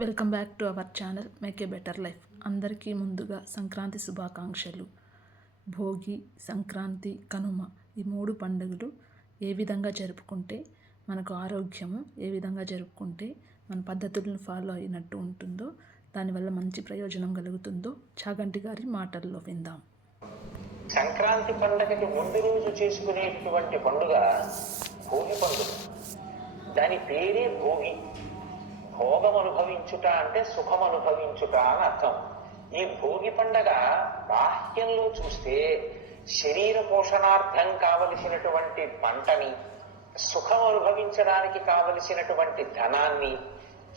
Welcome back to our channel make a better life. అందరికీ ముందుగా సంక్రాంతి శుభాకాంక్షలు. భోగి, సంక్రాంతి, కనుమ ఈ 3 పండుగలు ఏ విధంగా జరుపుకుంటే మనకు ఆరోగ్యము, ఏ విధంగా జరుపుకుంటే మన పద్ధతులను ఫాలో అయినట్టు ఉంటుందో, దానివల్ల మంచి ప్రయోజనం కలుగుతుందో చాగంటి గారి మాటల్లో విందాం. సంక్రాంతి పండుగకి ముందు రోజు చేసుకునేటువంటి పండుగ భోగి పండుగ. దాని పేరే భోగి. భోగం అనుభవించుట అంటే సుఖం అనుభవించుట అని అర్థం. ఈ భోగి పండగ బాహ్యంలో చూస్తే శరీర పోషణార్థం కావలసినటువంటి పంటని, సుఖం అనుభవించడానికి కావలసినటువంటి ధనాన్ని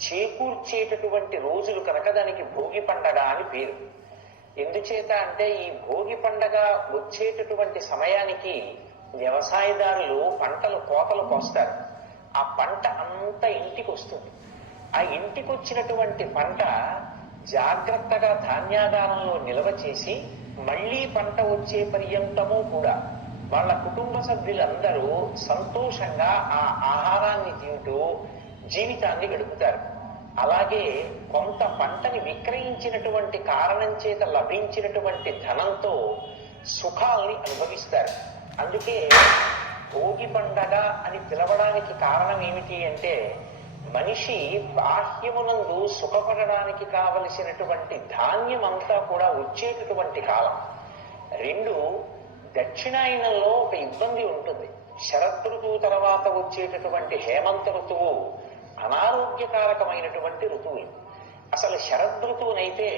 చేకూర్చేటటువంటి రోజులు కనుక దానికి భోగి పండగ అని పేరు. ఎందుచేత అంటే ఈ భోగి పండగ వచ్చేటటువంటి సమయానికి వ్యవసాయదారులు పంటలు కోతలు కోస్తారు. ఆ పంట అంతా ఇంటికి వస్తుంది. ఆ ఇంటికి వచ్చినటువంటి పంట జాగ్రత్తగా ధాన్యాగారంలో నిల్వ చేసి మళ్లీ పంట వచ్చే పర్యంతము కూడా వాళ్ళ కుటుంబ సభ్యులందరూ సంతోషంగా ఆ ఆహారాన్ని తింటూ జీవితాన్ని గడుపుతారు. అలాగే కొంత పంటని విక్రయించినటువంటి కారణం చేత లభించినటువంటి ధనంతో సుఖాల్ని అనుభవిస్తారు. అందుకే భోగి పండగ అని పిలవడానికి కారణం ఏమిటి అంటే, మనిషి బాహ్యమునందు సుఖపడడానికి కావలసినటువంటి ధాన్యం అంతా కూడా వచ్చేటటువంటి కాలం. 2, దక్షిణాయనంలో ఒక ఇబ్బంది ఉంటుంది. శరదృతువు తర్వాత వచ్చేటటువంటి హేమంత ఋతువు అనారోగ్యకారకమైనటువంటి ఋతువులు. అసలు శరదృతువునైతే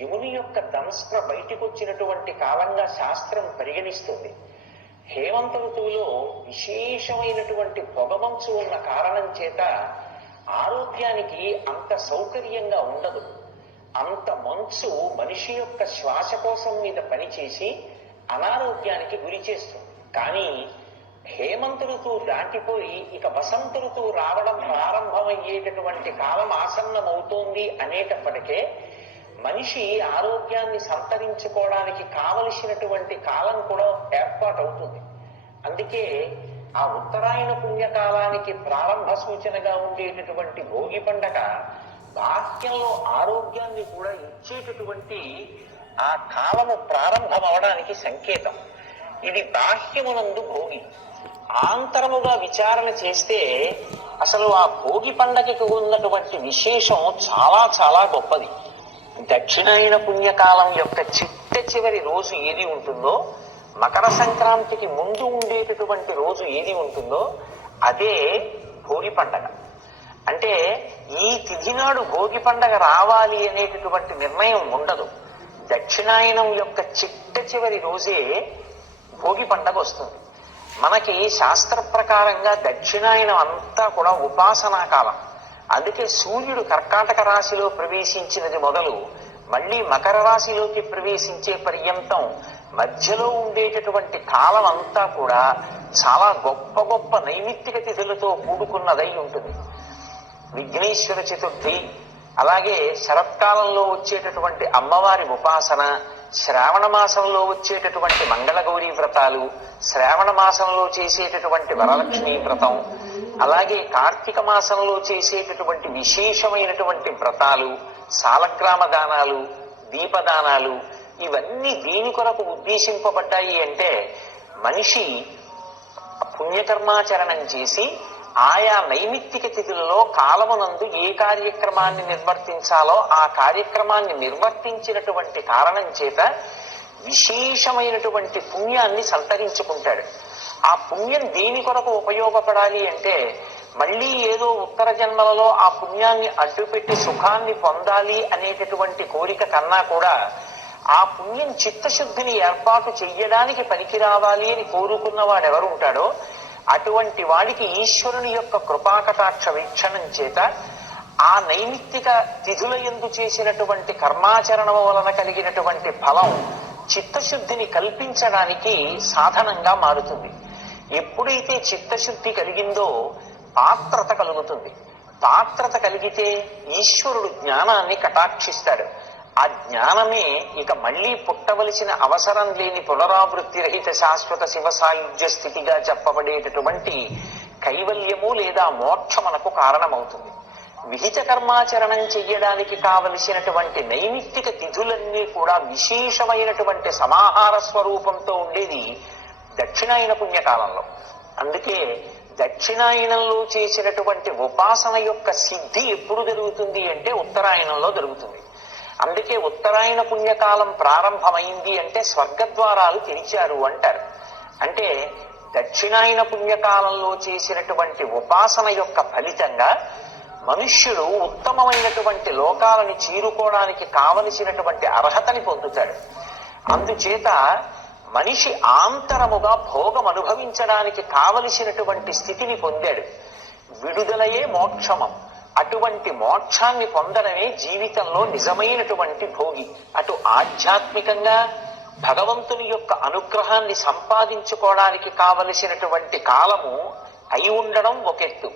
యముని యొక్క దంస్ట్ర బయటికి వచ్చినటువంటి కాలంగా శాస్త్రం పరిగణిస్తుంది. హేమంత ఋతువులో విశేషమైనటువంటి పొగమంచు ఉన్న కారణం చేత ఆరోగ్యానికి అంత సౌకర్యంగా ఉండదు. అంత మంచు మనిషి యొక్క శ్వాసకోశం మీద పనిచేసి అనారోగ్యానికి గురి చేస్తుంది. కానీ హేమంత ఋతువు దాటిపోయి ఇక వసంత ఋతువు రావడం ప్రారంభమయ్యేటటువంటి కాలం ఆసన్నమవుతోంది అనేటప్పటికే మనిషి ఆరోగ్యాన్ని సంతరించుకోవడానికి కావలసినటువంటి కాలం కూడా ఏర్పాటవుతుంది. అందుకే ఆ ఉత్తరాయణ పుణ్యకాలానికి ప్రారంభ సూచనగా ఉండేటటువంటి భోగి పండగ బాహ్యంలో ఆరోగ్యాన్ని కూడా ఇచ్చేటటువంటి ఆ కాలము ప్రారంభమవడానికి సంకేతం. ఇది బాహ్యమునందు భోగి. ఆంతరముగా విచారణ చేస్తే అసలు ఆ భోగి పండగకి ఉన్నటువంటి విశేషం చాలా చాలా గొప్పది. దక్షిణాయన పుణ్యకాలం యొక్క చిట్ట చివరి రోజు ఏది ఉంటుందో, మకర సంక్రాంతికి ముందు ఉండేటటువంటి రోజు ఏది ఉంటుందో అదే భోగి పండగ. అంటే ఈ తిథి నాడు భోగి పండగ రావాలి అనేటటువంటి నిర్ణయం ఉండదు. దక్షిణాయనం యొక్క చిట్ట చివరి రోజే భోగి పండగ వస్తుంది. మనకి శాస్త్ర ప్రకారంగా దక్షిణాయనం అంతా కూడా ఉపాసనా కాలం. అందుకే సూర్యుడు కర్కాటక రాశిలో ప్రవేశించినది మొదలు మళ్ళీ మకర రాశిలోకి ప్రవేశించే పర్యంతం మధ్యలో ఉండేటటువంటి కాలం అంతా కూడా చాలా గొప్ప గొప్ప నైమిత్తిక తిథులతో కూడుకున్నదై ఉంటుంది. విఘ్నేశ్వర చతుర్థి, అలాగే శరత్కాలంలో వచ్చేటటువంటి అమ్మవారి ఉపాసన, శ్రావణ మాసంలో వచ్చేటటువంటి మంగళగౌరీ వ్రతాలు, శ్రావణ మాసంలో చేసేటటువంటి వరలక్ష్మీ వ్రతం, అలాగే కార్తీక మాసంలో చేసేటటువంటి విశేషమైనటువంటి వ్రతాలు, సాలగ్రామ దానాలు, దీపదానాలు, ఇవన్నీ దేని కొరకు ఉద్దేశింపబడ్డాయి అంటే, మనిషి పుణ్యకర్మాచరణం చేసి ఆయా నైమిత్తిక తిథులలో కాలమునందు ఏ కార్యక్రమాన్ని నిర్వర్తించాలో ఆ కార్యక్రమాన్ని నిర్వర్తించినటువంటి కారణం చేత విశేషమైనటువంటి పుణ్యాన్ని సంతరించుకుంటాడు. ఆ పుణ్యం దేని కొరకు ఉపయోగపడాలి అంటే, మళ్ళీ ఏదో ఉత్తర జన్మలలో ఆ పుణ్యాన్ని అడ్డుపెట్టి సుఖాన్ని పొందాలి అనేటటువంటి కోరిక కన్నా కూడా ఆ పుణ్యం చిత్తశుద్ధిని ఏర్పాటు చెయ్యడానికి పనికి రావాలి అని కోరుకున్నవాడు ఎవరు ఉంటాడో అటువంటి వాడికి ఈశ్వరుని యొక్క కృపాకటాక్ష వీక్షణం చేత ఆ నైమిత్తిక తిథుల యందు చేసినటువంటి కర్మాచరణం వలన కలిగినటువంటి ఫలం చిత్తశుద్ధిని కల్పించడానికి సాధనంగా మారుతుంది. ఎప్పుడైతే చిత్తశుద్ధి కలిగిందో పాత్రత కలుగుతుంది. పాత్రత కలిగితే ఈశ్వరుడు జ్ఞానాన్ని కటాక్షిస్తాడు. ఆ జ్ఞానమే ఇక మళ్లీ పుట్టవలసిన అవసరం లేని పునరావృత్తి రహిత శాశ్వత శివ సాయుధ్య స్థితిగా చెప్పబడేటటువంటి కైవల్యము లేదా మోక్షమునకు కారణమవుతుంది. విహిత కర్మాచరణం చెయ్యడానికి కావలసినటువంటి నైమిత్తిక తిథులన్నీ కూడా విశేషమైనటువంటి సమాహార స్వరూపంతో ఉండేది దక్షిణాయన పుణ్యకాలంలో. అందుకే దక్షిణాయనంలో చేసినటువంటి ఉపాసన యొక్క సిద్ధి ఎప్పుడు జరుగుతుంది అంటే ఉత్తరాయణంలో జరుగుతుంది. అందుకే ఉత్తరాయణ పుణ్యకాలం ప్రారంభమైంది అంటే స్వర్గద్వారాలు తెరిచారు అంటారు. అంటే దక్షిణాయన పుణ్యకాలంలో చేసినటువంటి ఉపాసన యొక్క ఫలితంగా మనుష్యుడు ఉత్తమమైనటువంటి లోకాలని చేరుకోవడానికి కావలసినటువంటి అర్హతని పొందుతాడు. అందుచేత మనిషి ఆంతరముగా భోగం అనుభవించడానికి కావలసినటువంటి స్థితిని పొందాడు. విడుదలయే మోక్షమం. అటువంటి మోక్షాన్ని పొందడమే జీవితంలో నిజమైనటువంటి భోగి. అటు ఆధ్యాత్మికంగా భగవంతుని యొక్క అనుగ్రహాన్ని సంపాదించుకోవడానికి కావలసినటువంటి కాలము అయి ఉండడం ఒకెత్తు,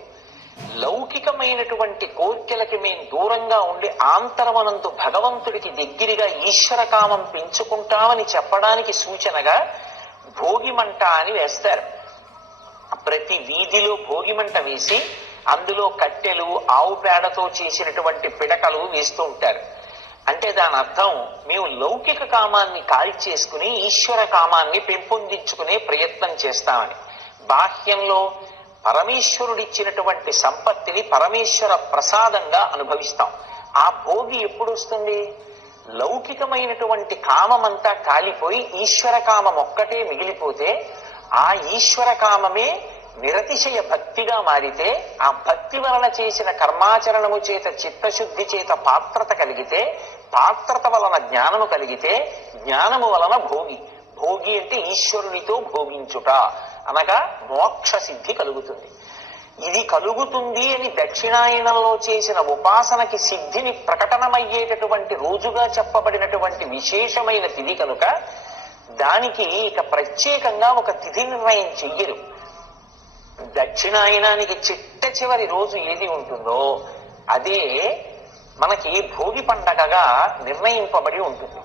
లౌకికమైనటువంటి కోర్కెలకి మేము దూరంగా ఉండి ఆంతరమనందు భగవంతుడికి దగ్గరగా ఈశ్వర కామం పెంచుకుంటామని చెప్పడానికి సూచనగా భోగిమంట అని వేస్తారు. ప్రతి వీధిలో భోగిమంట వేసి అందులో కట్టెలు, ఆవు పేడతో చేసినటువంటి పిడకలు వేస్తూ ఉంటారు. అంటే దాని అర్థం మేము లౌకిక కామాన్ని కాల్చేసుకుని ఈశ్వర కామాన్ని పెంపొందించుకునే ప్రయత్నం చేస్తామని. బాహ్యంలో పరమేశ్వరుడిచ్చినటువంటి సంపత్తిని పరమేశ్వర ప్రసాదంగా అనుభవిస్తాం. ఆ భోగి ఎప్పుడు వస్తుంది? లౌకికమైనటువంటి కామమంతా కాలిపోయి ఈశ్వర కామం ఒక్కటే మిగిలిపోతే, ఆ ఈశ్వర కామమే నిరతిశయ భక్తిగా మారితే, ఆ భక్తి వలన చేసిన కర్మాచరణము చేత చిత్తశుద్ధి చేత పాత్రత కలిగితే, పాత్రత వలన జ్ఞానము కలిగితే, జ్ఞానము వలన భోగి. భోగి అంటే ఈశ్వరునితో భోగించుట అనగా మోక్ష సిద్ధి కలుగుతుంది. ఇది కలుగుతుంది అని దక్షిణాయనంలో చేసిన ఉపాసనకి సిద్ధిని ప్రకటనమయ్యేటటువంటి రోజుగా చెప్పబడినటువంటి విశేషమైన తిథి కనుక దానికి ఇక ప్రత్యేకంగా ఒక తిథి నిర్ణయం చెయ్యరు. దక్షిణాయనానికి చిట్ట చివరి రోజు ఏది ఉంటుందో అదే మనకి భోగి పండగగా నిర్ణయింపబడి ఉంటుంది.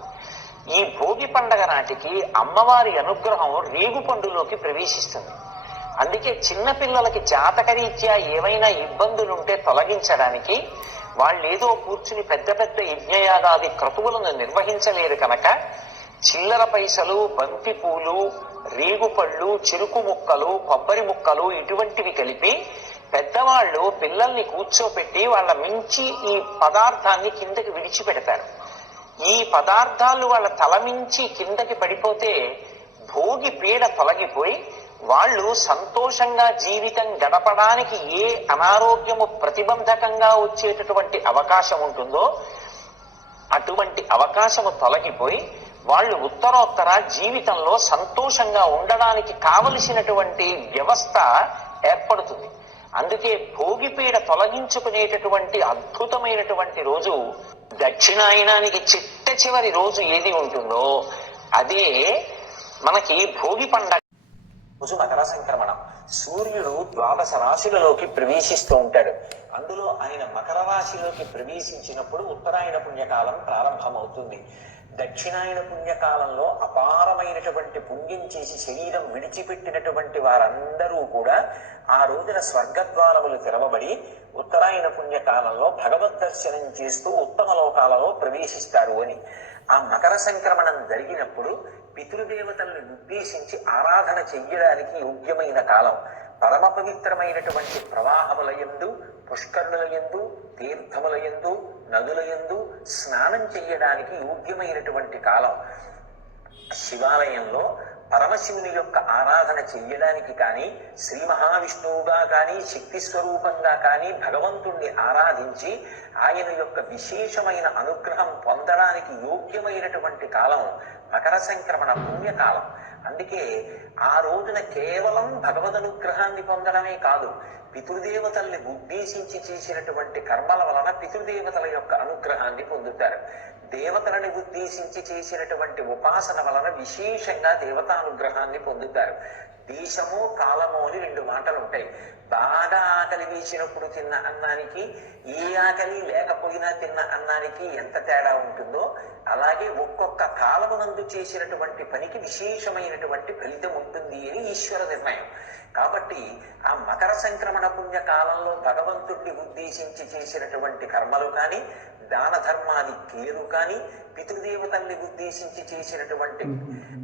ఈ భోగి పండగ నాటికి అమ్మవారి అనుగ్రహం రేగు పండులోకి ప్రవేశిస్తుంది. అందుకే చిన్నపిల్లలకి జాతకరీత్యా ఏమైనా ఇబ్బందులుంటే తొలగించడానికి వాళ్ళేదో కూర్చుని పెద్ద పెద్ద యజ్ఞయాగాది క్రతువులను నిర్వహించలేరు కనుక చిల్లర పైసలు, బంతి పూలు, రేగుపళ్ళు, చెరుకు ముక్కలు, కొబ్బరి ముక్కలు ఇటువంటివి కలిపి పెద్దవాళ్ళు పిల్లల్ని కూర్చోపెట్టి వాళ్ళ మించి ఈ పదార్థాన్ని కిందకి విడిచిపెడతారు. ఈ పదార్థాలు వాళ్ళ తలమించి కిందకి పడిపోతే భోగి పీడ తొలగిపోయి వాళ్ళు సంతోషంగా జీవితం గడపడానికి ఏ అనారోగ్యము ప్రతిబంధకంగా వచ్చేటటువంటి అవకాశం ఉంటుందో అటువంటి అవకాశము తొలగిపోయి వాళ్ళు ఉత్తరోత్తర జీవితంలో సంతోషంగా ఉండడానికి కావలసినటువంటి వ్యవస్థ ఏర్పడుతుంది. అందుకే భోగిపీడ తొలగించుకునేటటువంటి అద్భుతమైనటువంటి రోజు దక్షిణాయనానికి చిట్ట చివరి రోజు ఏది ఉంటుందో అదే మనకి భోగి పండగ రోజు. మకర సంక్రమణం. సూర్యుడు 12 రాశులలోకి ప్రవేశిస్తూ ఉంటాడు. అందులో ఆయన మకర రాశిలోకి ప్రవేశించినప్పుడు ఉత్తరాయణ పుణ్యకాలం ప్రారంభమవుతుంది. దక్షిణాయన పుణ్యకాలంలో అపారమైనటువంటి పుణ్యం చేసి శరీరం విడిచిపెట్టినటువంటి వారందరూ కూడా ఆ రోజున స్వర్గద్వారములు తెరవబడి ఉత్తరాయణ పుణ్యకాలంలో భగవద్ దర్శనం చేస్తూ ఉత్తమ లోకాలలో ప్రవేశిస్తారు అని. ఆ మకర సంక్రమణం జరిగినప్పుడు పితృదేవతల్ని ఉద్దేశించి ఆరాధన చెయ్యడానికి యోగ్యమైన కాలం. పరమ పవిత్రమైనటువంటి ప్రవాహములయందు, పుష్కరులయందు, తీర్థములయందు, నదులయందు స్నానం చెయ్యడానికి యోగ్యమైనటువంటి కాలం. శివాలయంలో పరమశివుని యొక్క ఆరాధన చెయ్యడానికి కానీ, శ్రీ మహావిష్ణువుగా కానీ, శక్తి స్వరూపంగా కానీ భగవంతుణ్ణి ఆరాధించి ఆయన యొక్క విశేషమైన అనుగ్రహం పొందడానికి యోగ్యమైనటువంటి కాలం మకర సంక్రమణ పుణ్యకాలం. అందుకే ఆ రోజున కేవలం భగవదనుగ్రహాన్ని పొందడమే కాదు, పితృదేవతల్ని ఉద్దేశించి చేసినటువంటి కర్మల వలన పితృదేవతల యొక్క అనుగ్రహాన్ని పొందుతారు. దేవతలని ఉద్దేశించి చేసినటువంటి ఉపాసన వలన విశేషంగా దేవతానుగ్రహాన్ని పొందుతారు. దేశము కాలము అని రెండు మాటలు ఉంటాయి. బాగా ఆకలి వేసినప్పుడు తిన్న అన్నానికి, ఏ ఆకలి లేకపోయినా తిన్న అన్నానికి ఎంత తేడా ఉంటుందో, అలాగే ఒక్కొక్క కాలమునందు చేసినటువంటి పనికి విశేషమైనటువంటి ఫలితం ఉంటుంది అని ఈశ్వర నిర్ణయం. కాబట్టి ఆ మకర సంక్రమణ పుణ్య కాలంలో భగవంతుడిని ఉద్దేశించి చేసినటువంటి కర్మలు కానీ, దాన ధర్మాది క్రియలు కానీ, పితృదేవతల్ని ఉద్దేశించి చేసినటువంటి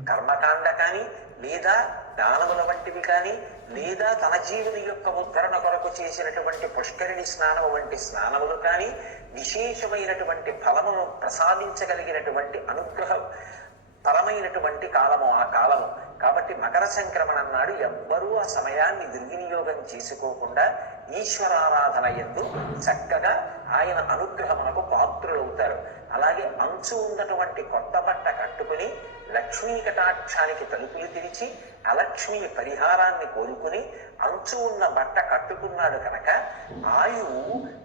కర్మకాండ కానీ, లేదా దానముల వంటివి కానీ, లేదా తన జీవుని యొక్క ఉద్ధరణ కొరకు చేసినటువంటి పుష్కరిణి స్నానము వంటి స్నానములు కానీ విశేషమైనటువంటి ఫలమును ప్రసాదించగలిగినటువంటి అనుగ్రహం పరమైనటువంటి కాలము ఆ కాలము. కాబట్టి మకర సంక్రమణం నాడు ఎవ్వరూ ఆ సమయాన్ని దుర్వినియోగం చేసుకోకుండా ఈశ్వరారాధన యందు చక్కగా ఆయన అనుగ్రహమునకు పాత్రులవుతారు. అలాగే అంచు ఉన్నటువంటి కొత్త బట్ట కట్టుకుని లక్ష్మీ కటాక్షానికి తలుపులు తెరిచి అలక్ష్మీ పరిహారాన్ని కోరుకుని అంచు ఉన్న బట్ట కట్టుకున్నాడు కనుక ఆయువు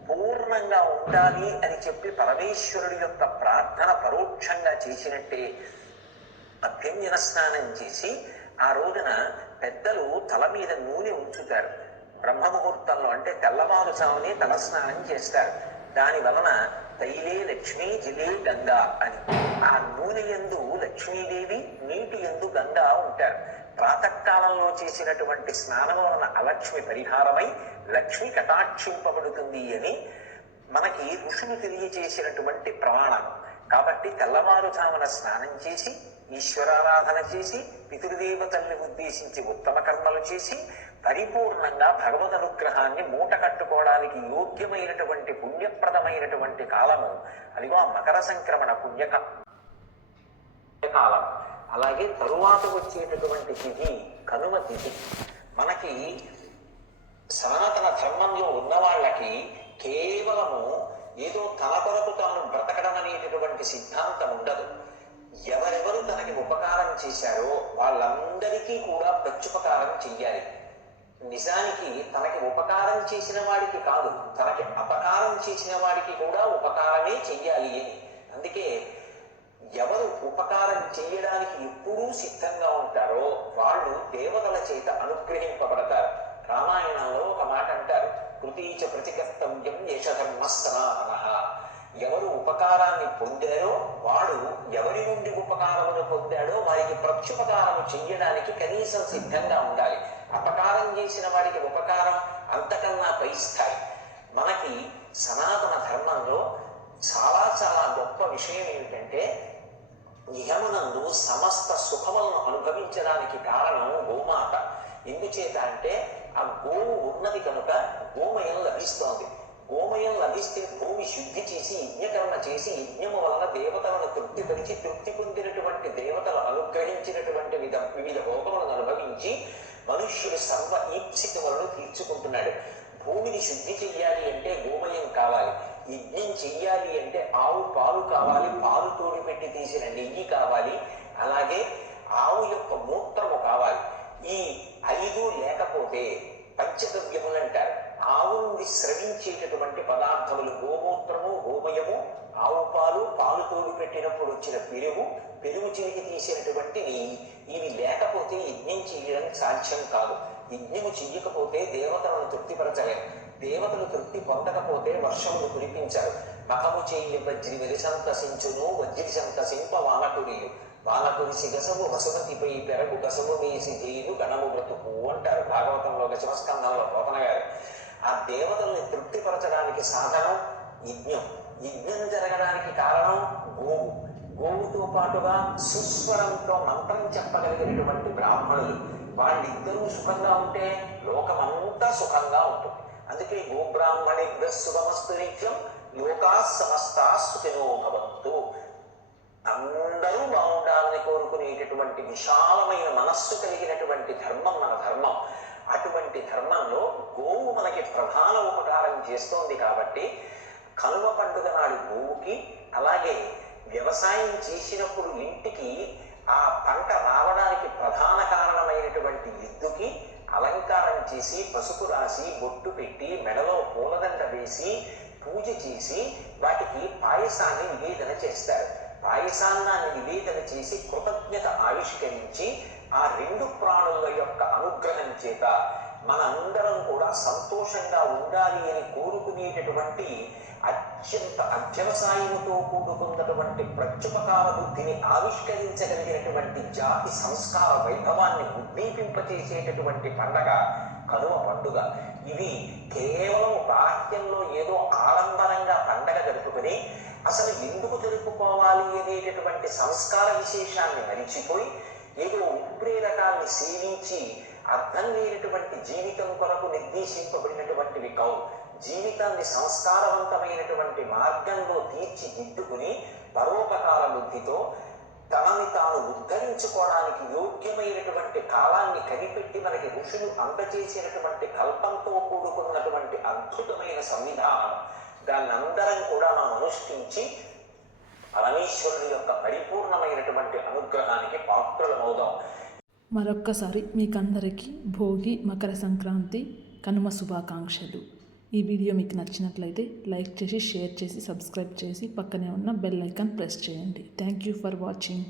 పూర్ణంగా ఉండాలి అని చెప్పి పరమేశ్వరుడి యొక్క ప్రార్థన పరోక్షంగా చేసినట్టే అభ్యంజన స్నానం చేసి ఆ రోజున పెద్దలు తల మీద నూనె ఉంచుతారు. బ్రహ్మముహూర్తంలో అంటే తెల్లవారుజామునే తల స్నానం చేస్తారు. దాని వలన తైలే లక్ష్మీ జలే గంగా అని, ఆ నూనె యందు లక్ష్మీదేవి, నీటి యందు గంగా ఉంటారు. ప్రాతకాలంలో చేసినటువంటి స్నానం వలన అలక్ష్మి పరిహారమై లక్ష్మి కటాక్షింపబడుతుంది అని మనకి ఋషులు తెలియచేసినటువంటి ప్రమాణం. కాబట్టి తెల్లవారుజామున స్నానం చేసి ఈశ్వరారాధన చేసి పితృదేవతల్ని ఉద్దేశించి ఉత్తమ కర్మలు చేసి పరిపూర్ణంగా భగవద్ అనుగ్రహాన్ని మూట కట్టుకోవడానికి యోగ్యమైనటువంటి పుణ్యప్రదమైనటువంటి కాలము అదిగో ఆ మకర సంక్రమణ పుణ్యకాలం. అలాగే తరువాత వచ్చేటటువంటి తిథి కనుమ తిథి. మనకి సనాతన ధర్మంలో ఉన్న వాళ్ళకి కేవలము ఏదో తన కొరకు తాను బ్రతకడం అనేటటువంటి సిద్ధాంతం ఉండదు. ఎవరెవరు తనకి ఉపకారం చేశారో వాళ్ళందరికీ కూడా ప్రత్యుపకారం చెయ్యాలి. నిజానికి తనకి ఉపకారం చేసిన వాడికి కాదు, తనకి అపకారం చేసిన వాడికి కూడా ఉపకారమే చెయ్యాలి అని. అందుకే ఎవరు ఉపకారం చెయ్యడానికి ఎప్పుడూ సిద్ధంగా ఉంటారో వాళ్ళు దేవతల చేత అనుగ్రహింపబడతారు. రామాయణంలో ఒక మాట అంటారు, కృతీచ ప్రతికర్తవ్యం యశధర్మ సనాతనః. ఎవరు ఉపకారాన్ని పొందారో వాడు ఎవరి నుండి ఉపకారమును పొందాడో వారికి ప్రత్యుపకారము చెయ్యడానికి కనీసం సిద్ధంగా ఉండాలి. అపకారం చేసిన వాడికి ఉపకారం అంతకన్నా పై స్థాయి. మనకి సనాతన ధర్మంలో చాలా చాలా గొప్ప విషయం ఏమిటంటే ఇహమునందు సమస్త సుఖములను అనుభవించడానికి కారణం గోమాత. ఎందుచేత అంటే ఆ గోవు ఉన్నది కనుక గోమయం లభిస్తోంది. గోమయం లభిస్తే భూమి శుద్ధి చేసి యజ్ఞకర్మ చేసి యజ్ఞము వలన దేవతలను తృప్తిపరిచి తృప్తి పొందినటువంటి దేవతలు అనుగ్రహించినటువంటి వివిధ భోగములను అనుభవించి మనుష్యుడు సర్వ ఈప్సితములను తీర్చుకుంటున్నాడు. భూమిని శుద్ధి చెయ్యాలి అంటే గోమయం కావాలి. యజ్ఞం చెయ్యాలి అంటే ఆవు పాలు కావాలి, పాలు తోడి పెట్టి తీసిన నెయ్యి కావాలి, అలాగే ఆవు యొక్క మూత్రము కావాలి. ఈ 5 లేకపోతే పంచగవ్యములు అంటారు. ఆవు నుండి స్రవించేటటువంటి పదార్థములు గోమూత్రము, గోమయము, ఆవు పాలు, పాలు తోడు పెట్టినప్పుడు వచ్చిన పెరుగు, పెరుగు చిలికి తీసినటువంటి నెయ్యి. ఇవి లేకపోతే యజ్ఞం చేయడం సాధ్యం కాదు. యజ్ఞము చెయ్యకపోతే దేవతలను తృప్తిపరచలేరు. దేవతలు తృప్తి పొందకపోతే వర్షములు కురిపించరు. మహము చెయ్యి వజ్రి వెలిసంతసించును, వజ్రి సంతసింప వానకురియు, వానకురిసి గసము వసుమతిపై పెరగు గసము వేసి జైలు గణము బ్రతుకు అంటారు భాగవతంలో దశమస్కంధంలో పోతన గారు. ఆ దేవతల్ని తృప్తిపరచడానికి సాధనం యజ్ఞం. యజ్ఞం జరగడానికి కారణం గోవు. గోవుతో పాటుగా సుస్వరంతో మంత్రం చెప్పగలిగినటువంటి బ్రాహ్మణులు. వాళ్ళిద్దరూ సుఖంగా ఉంటే లోకమంతా సుఖంగా ఉంటుంది. అందుకే గోబ్రాహ్మణేభ్యః శుభమస్తు నిత్యం లోకా సమస్తా సుఖినో భవంతు. అందరూ బాగుండాలని కోరుకునేటటువంటి విశాలమైన మనస్సు కలిగినటువంటి ధర్మం మన ధర్మం. అటువంటి ధర్మంలో గోవు మనకి ప్రధాన ఉపకారం చేస్తోంది. కాబట్టి కనుమ పండుగ నాడు గోవుకి, అలాగే వ్యవసాయం చేసినప్పుడు ఇంటికి ఆ పంట రావడానికి ప్రధాన కారణమైనటువంటి ఎద్దుకి అలంకారం చేసి పసుపు రాసి బొట్టు పెట్టి మెడలో పూలదండ వేసి పూజ చేసి వాటికి పాయసం పాయసాన్ని నివేదన చేస్తారు. పాయసాన్నాన్ని నివేదన చేసి కృతజ్ఞత ఆవిష్కరించి ఆ రెండు ప్రాణుల యొక్క అనుగ్రహం చేత మనందరం కూడా సంతోషంగా ఉండాలి అని కోరుకునేటటువంటి అత్యంత అధ్యవసాయముతో కూడుకున్నటువంటి ప్రత్యుపకార బుద్ధిని ఆవిష్కరించగలిగినటువంటి జాతి సంస్కార వైభవాన్ని ఉద్దీపింపచేసేటటువంటి పండగ కనుమ పండుగ. ఇది కేవలం బాహ్యంలో ఏదో ఆడంబరంగా పండగ జరుపుకొని అసలు ఎందుకు జరుపుకోవాలి అనేటటువంటి సంస్కార విశేషాన్ని మరిచిపోయి ఏదో ఉత్ప్రేరకాన్ని సేవించి అర్థం లేనటువంటి జీవితం కొరకు నిర్దేశింపబడినటువంటివి కావు. జీవితాన్ని సంస్కారవంతమైనటువంటి మార్గంలో తీర్చిదిద్దుకుని పరోపకార బుద్ధితో తనని తాను ఉద్ధరించుకోవడానికి యోగ్యమైనటువంటి కాలాన్ని కనిపెట్టి మనకి ఋషులు అందచేసినటువంటి కల్పంతో కూడుకున్నటువంటి అద్భుతమైన సంవిధానం. దాన్ని అందరం కూడా మనం అనుష్ఠించి పరమేశ్వరుని యొక్క పరిపూర్ణమైనటువంటి అనుగ్రహానికి పాత్రులమవుదాం. మరొక్కసారి మీకందరికీ భోగి, మకర సంక్రాంతి, కనుమ శుభాకాంక్షలు. ఈ వీడియో మీకు నచ్చినట్లయితే లైక్ చేసి, షేర్ చేసి, సబ్స్క్రైబ్ చేసి పక్కనే ఉన్న బెల్ ఐకాన్ ప్రెస్ చేయండి. Thank you for watching.